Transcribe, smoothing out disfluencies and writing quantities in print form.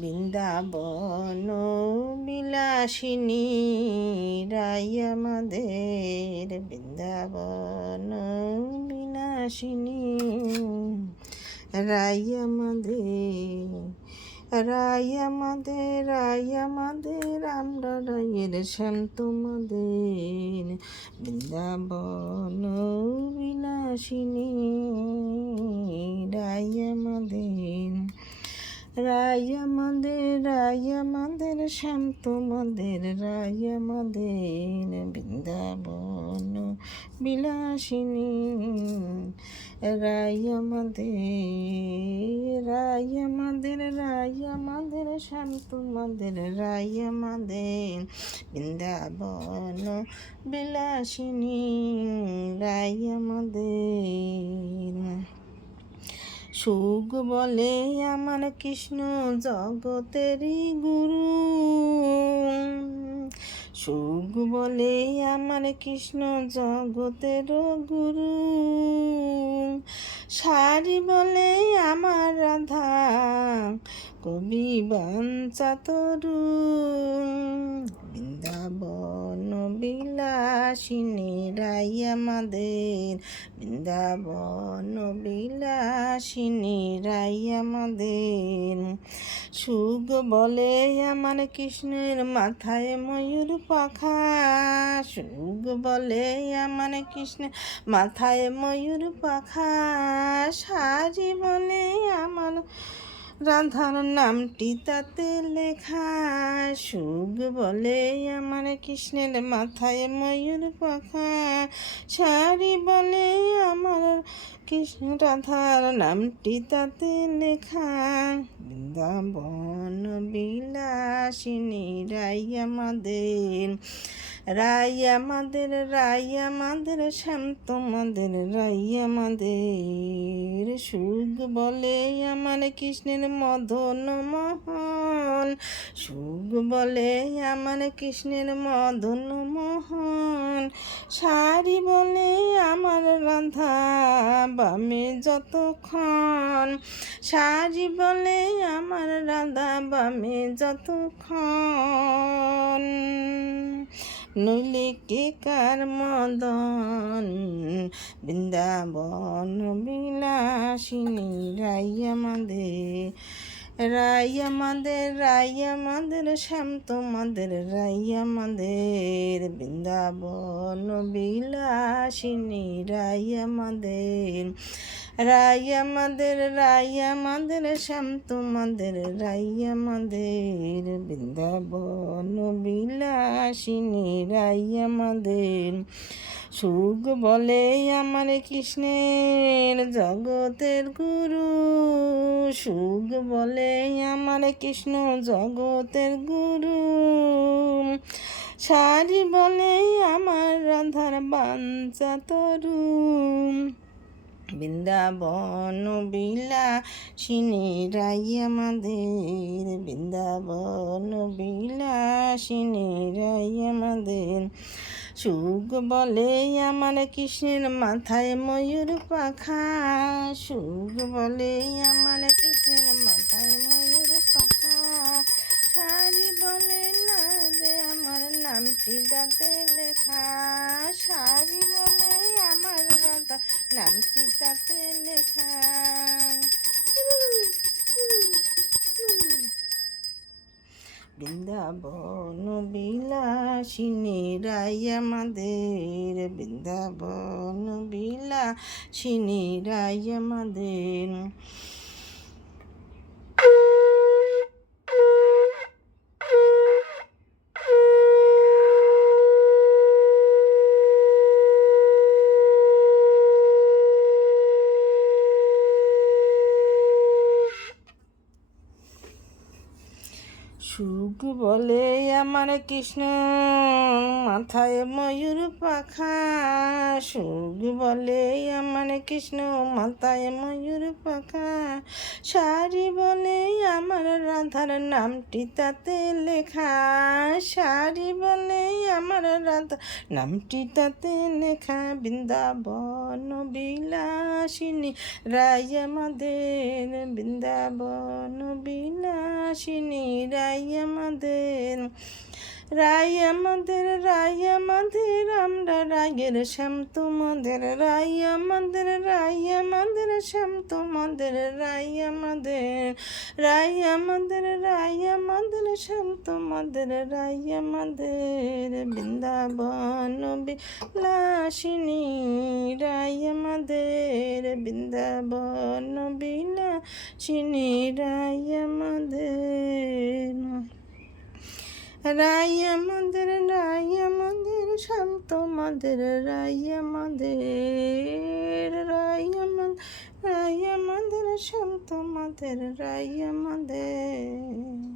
বৃন্দাবন বিলাসিনী রাই আমাদের, বৃন্দাবন বিলাসিনী রাই আমাদের, রাই আমাদের, রাই আমাদের, আমরা রায়ের শ্যাম তোমাদের, বৃন্দাবন বিলাসিনী রাই আমাদের, রাই আমাদের, রাই আমাদের, শ্যাম তোমাদের, রাই আমাদের, বৃন্দাবন বিলাসিনী রাই আমাদের, রাই আমাদের, রাই আমাদের, শ্যাম তোমাদের, রাই আমাদের, বৃন্দাবন বিলাসিনী রাই আমাদের। সুখ বলে আমার কৃষ্ণ জগতেরই গুরু, সুখ বলে আমার কৃষ্ণ জগতের গুরু, সারি বলে আমার রাধা কবি বাঞ্ছা তরু, বৃন্দাবন বিলাসিনী রাই আমাদের, বৃন্দাবন বিলাসিনী রাই আমাদের। সুখ বলে আমার কৃষ্ণের মাথায় ময়ূর পাখা, সুখ বলে আমার কৃষ্ণের মাথায় ময়ূর পাখা, সারি বলে আমার রাধার নামটি তাতে লেখা, সুখ বলে আমার কৃষ্ণের মাথায় ময়ূর পাখা, সারি বলে আমার কৃষ্ণ রাধার নামটি তাতে লেখা, বৃন্দাবন বিলাসিনী রাই আমাদের, রাই আমাদের, রাই আমাদের, শ্যাম তোমাদের, রাই আমাদের। সুখ বলে আমার কৃষ্ণের মদন মোহন, সুখ বলে আমার কৃষ্ণের মদন মোহন, সারি বলে আমার রাধা বামে যতক্ষণ, সারি বলে আমার রাধা বামে যতক্ষণ, নইলে কে কার মদন, বৃন্দাবন বিলাসিনী রাই আমাদের, রাই আমাদের, রাই আমাদের, শ্যাম তোমাদের, রাই আমাদের, বৃন্দাবন বিলাসিনী রাই আমাদের, রাই আমাদের, রাই আমাদের, শ্যাম তোমাদের, রাই আমাদের, বৃন্দাবন বিলাসিনী রাই আমাদের। সুখ বলে আমার কৃষ্ণের জগতের গুরু, সুখ বলে আমার কৃষ্ণ জগতের গুরু, সারি বলে আমার রাধার বাঞ্ছা তরু, বৃন্দাবন বিলাসিনী রাই আমাদের, বৃন্দাবন বিলাসিনী রাই আমাদের। সুখ বলে আমার কৃষ্ণের মাথায় ময়ূর পাখা, সুখ বলে আমার কৃষ্ণের মাথায় ময়ূর পাখা, সারি বলে না রে আমার নামটি তাতে লেখা, সারি বলে আমার রাধা নামটি তাতে লেখা, বৃন্দাবন বিলাসিনী রাই আমাদের, বৃন্দাবন বিলাসিনী রাই আমাদের। সুখ বলে আমার কৃষ্ণ, মাথায় ময়ূর পাখা। সুখ বলে আমার কৃষ্ণ, মাথায় ময়ূর পাখা। শাড়ি বলে আমার রাধার নামটি তাতে লেখা। শাড়ি বলে আমার রাধার নামটি তাতে লেখা। বৃন্দাবন বিলাসিনী রাই আমাদের, বৃন্দাবন বিলাসিনী রাই আমাদের। রাই আমাদের, রাই আমাদের, আমরা রায়ের শ্যাম তোমাদের। রাই আমাদের, রাই আমাদের, শ্যাম তোমাদের। রাই আমাদের, রাই আমাদের, রাই আমাদের, শ্যাম তোমাদের। রাই আমাদের, বৃন্দাবন বিলাসিনী রাই আমাদের, বৃন্দাবন বিলাসিনী রাই আমাদের। রাই আমাদের, রাই আমাদের, শ্যাম তোমাদের। রাই আমাদের, রাই আমাদের, রাই আমাদের, শ্যাম তোমাদের। রাই আমাদের।